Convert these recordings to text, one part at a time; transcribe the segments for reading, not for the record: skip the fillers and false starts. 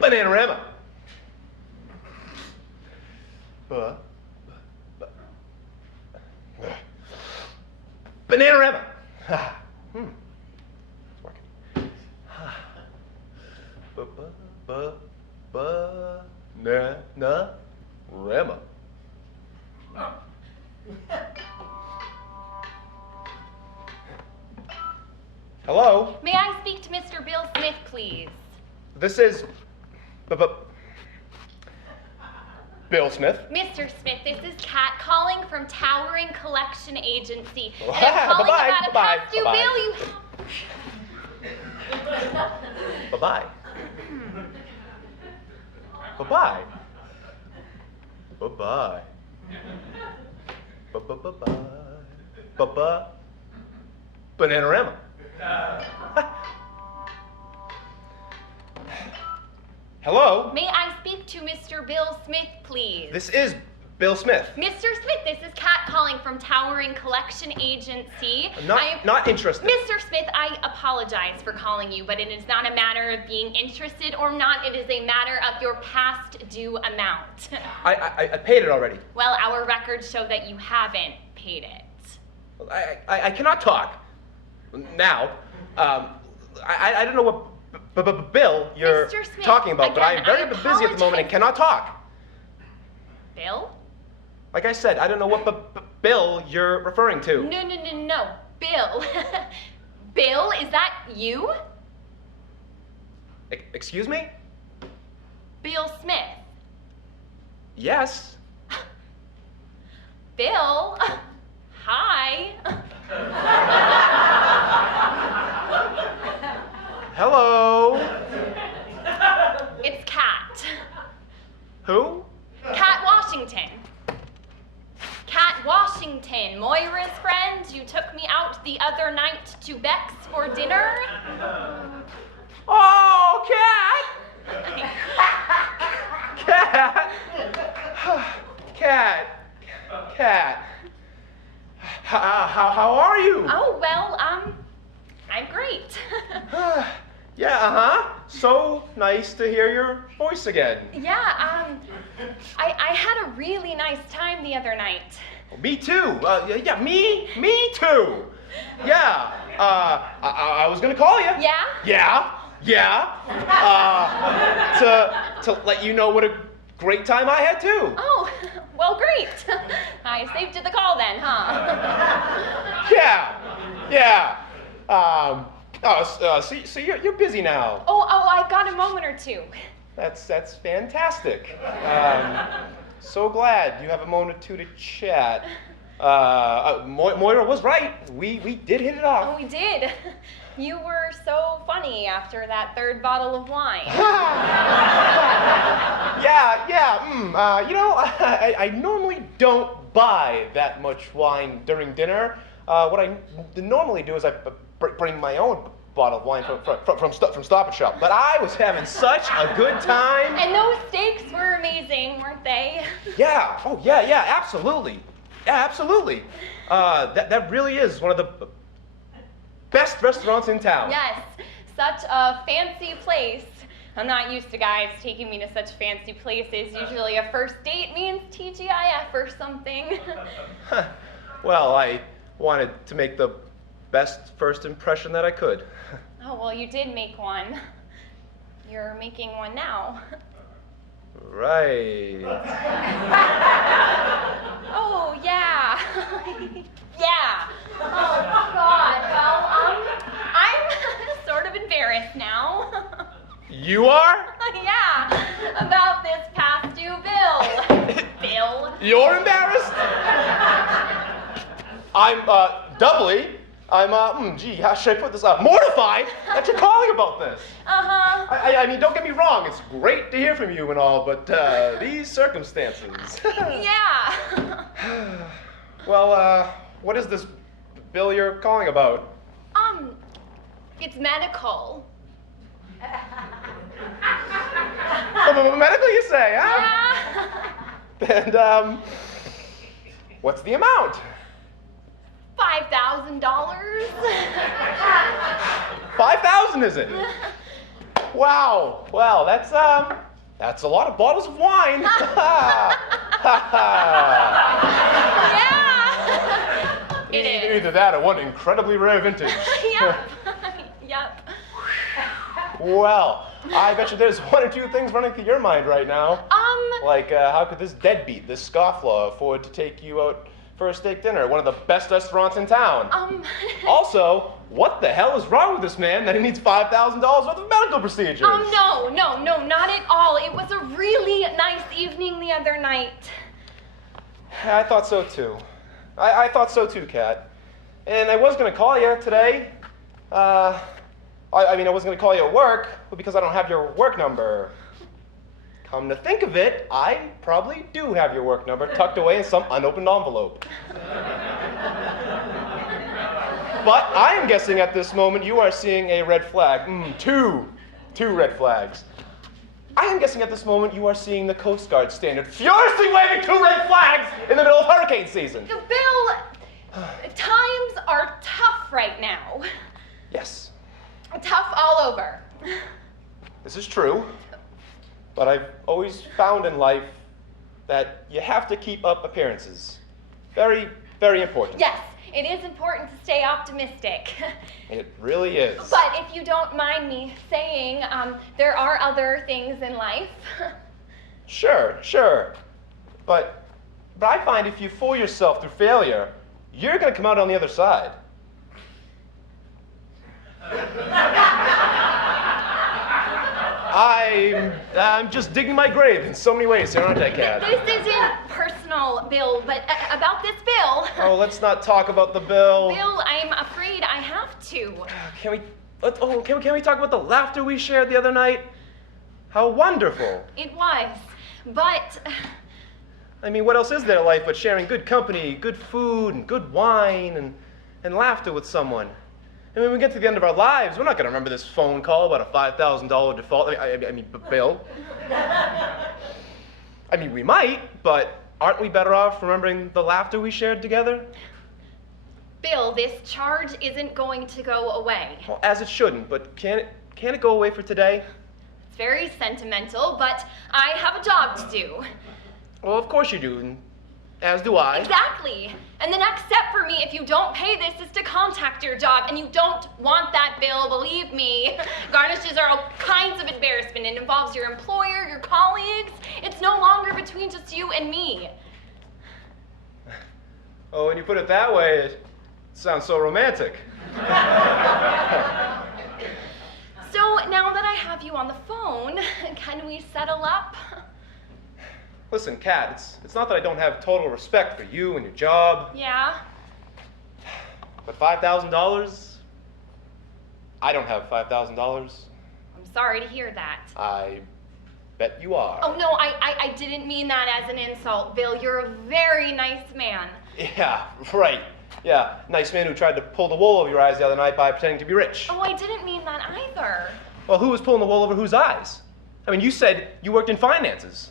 Bananarama. Bananarama. It's working. Bananarama. Hello? May I speak to Mr. Bill Smith, please? This is Bill Smith. Mr. Smith, this is Kat calling from Towering Collection Agency. Oh, And I'm calling bye-bye, about a bye-bye, past due bye-bye. bill you... Bye-bye. Bye-bye. Bye-bye. Bye-bye. Bye-bye. Bananarama. Hello? May I speak to Mr. Bill Smith, please? This is Bill Smith. Mr. Smith, this is Kat calling from Towering Collection Agency. Not interested. Mr. Smith, I apologize for calling you, but it is not a matter of being interested or not. It is a matter of your past due amount. I paid it already. Well, our records show that you haven't paid it. I cannot talk now. I don't know what bill you're Mr. Smith, talking about, but I again, am very I busy at the moment and apologize. cannot talk. Bill? Like I said, I don't know what bill you're referring to. No. Bill. Bill, is that you? Excuse me? Bill Smith. Yes. Bill? Hi. Hello. It's Kat. Who? Kat Washington. Kat Washington, Moira's friend. You took me out the other night to Beck's for dinner. Oh, Cat. Cat. How are you? Oh, well, I'm great. Yeah, so nice to hear your voice again. Yeah, I had a really nice time the other night. Me too. Yeah, me too. Yeah. I was gonna call you. Yeah? Yeah. To let you know what a great time I had too. Oh, well, great. I saved you the call then, huh? Yeah. So you're busy now. Oh, I've got a moment or two. That's fantastic. So glad you have a moment or two to chat. Moira was right. We did hit it off. Oh, we did. You were so funny after that third bottle of wine. Yeah. I normally don't buy that much wine during dinner. What I normally do is I bring my own bottle of wine from Stop and Shop. But I was having such a good time. And those steaks were amazing, weren't they? Yeah. Oh, yeah. Absolutely. Yeah, absolutely. That really is one of the best restaurants in town. Yes, such a fancy place. I'm not used to guys taking me to such fancy places. Usually a first date means TGIF or something. Well, I wanted to make the best first impression that I could. Oh, well, you did make one. You're making one now. Right. Oh, yeah. Yeah. Oh, God. Well, I'm sort of embarrassed now. You are? Yeah, about this past due bill. Bill. You're embarrassed? I'm, doubly. I'm, gee, how should I put this up? Mortified that you're calling about this. Uh-huh. I mean, don't get me wrong. It's great to hear from you and all, but, these circumstances. Yeah. Well, what is this bill you're calling about? It's medical. Medically, you say, huh? Yeah. And, what's the amount? $5,000. dozen is it? Wow. Well, that's a lot of bottles of wine. Yeah. It is. Either that or one incredibly rare vintage. Yep. Yep. Well, I bet you there's one or two things running through your mind right now. Like, how could this deadbeat, this scofflaw, afford to take you out for a steak dinner at one of the best restaurants in town? Also, what the hell is wrong with this man that he needs $5,000 worth of medical procedures? No, not at all. It was a really nice evening the other night. I thought so too. I thought so too, Kat. And I was going to call you today. I wasn't going to call you at work, but because I don't have your work number. Come to think of it, I probably do have your work number tucked away in some unopened envelope. But I am guessing at this moment you are seeing a red flag. Two red flags. I am guessing at this moment you are seeing the Coast Guard standard furiously waving 2 red flags in the middle of hurricane season. Bill, times are tough right now. Yes. Tough all over. This is true. But I've always found in life that you have to keep up appearances. Very, very important. Yes, it is important to stay optimistic. It really is. But if you don't mind me saying, there are other things in life. Sure. But I find if you fool yourself through failure, you're going to come out on the other side. I'm just digging my grave in so many ways here, aren't I, Kat? This isn't personal, Bill, but about this bill. Oh, let's not talk about the bill. Bill, I'm afraid I have to. Can we talk about the laughter we shared the other night? How wonderful. It was, but... I mean, what else is there in life but sharing good company, good food, and good wine, and laughter with someone? And when we get to the end of our lives, we're not going to remember this phone call about a $5,000 default. I mean, bill. I mean, we might, but aren't we better off remembering the laughter we shared together? Bill, this charge isn't going to go away. Well, as it shouldn't, but can it go away for today? It's very sentimental, but I have a job to do. Well, of course you do, and as do I. Exactly. And the next step for me, if you don't pay this, is to contact your job. And you don't want that bill, believe me. Garnishes are all kinds of embarrassment. It involves your employer, your colleagues. It's no longer between just you and me. Oh, when you put it that way, it sounds so romantic. So now that I have you on the phone, can we settle up? Listen, Kat, it's not that I don't have total respect for you and your job. Yeah? But $5,000? I don't have $5,000. I'm sorry to hear that. I bet you are. Oh, no, I didn't mean that as an insult, Bill. You're a very nice man. Yeah, right. Yeah, nice man who tried to pull the wool over your eyes the other night by pretending to be rich. Oh, I didn't mean that either. Well, who was pulling the wool over whose eyes? I mean, you said you worked in finances.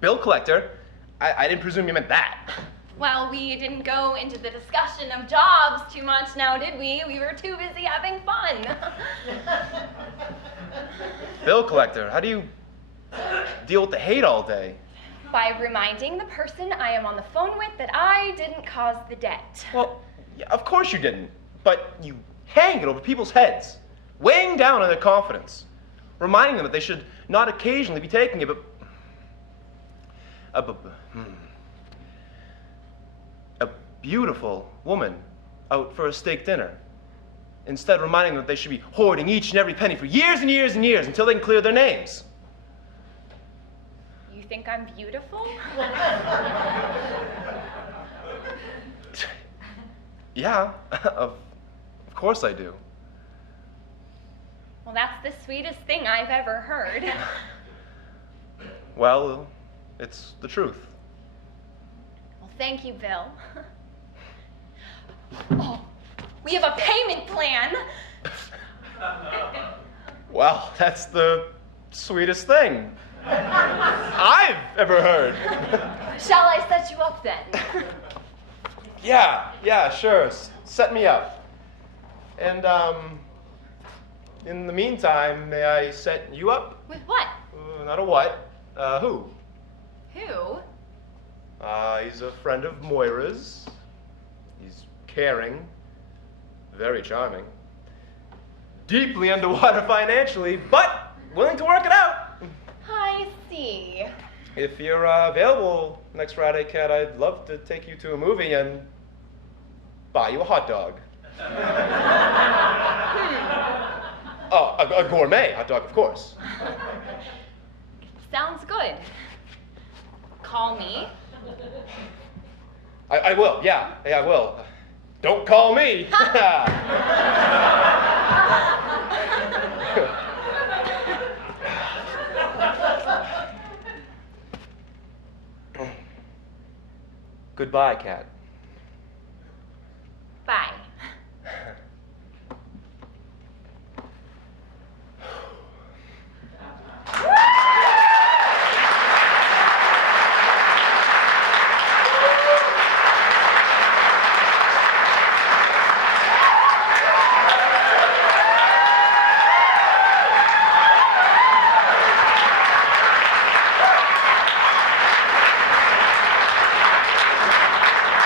Bill collector. I didn't presume you meant that. Well, we didn't go into the discussion of jobs too much now, did we? We were too busy having fun. Bill collector, how do you deal with the hate all day? By reminding the person I am on the phone with that I didn't cause the debt. Well, yeah, of course you didn't. But you hang it over people's heads, weighing down on their confidence, reminding them that they should not occasionally be taking it, but a beautiful woman out for a steak dinner. Instead, reminding them that they should be hoarding each and every penny for years and years and years until they can clear their names. You think I'm beautiful? Yeah, of course I do. Well, that's the sweetest thing I've ever heard. Well, it's the truth. Well, thank you, Bill. Oh, we have a payment plan. Well, that's the sweetest thing I've ever heard. Shall I set you up then? Yeah, sure. Set me up. And, in the meantime, may I set you up? With what? Not a what. Who? Who? He's a friend of Moira's. He's caring, very charming, deeply underwater financially, but willing to work it out. I see. If you're available next Friday, Kat, I'd love to take you to a movie and buy you a hot dog. Oh, a gourmet hot dog, of course. Sounds good. Call me. I will, yeah, I will. Don't call me. Goodbye, Kat.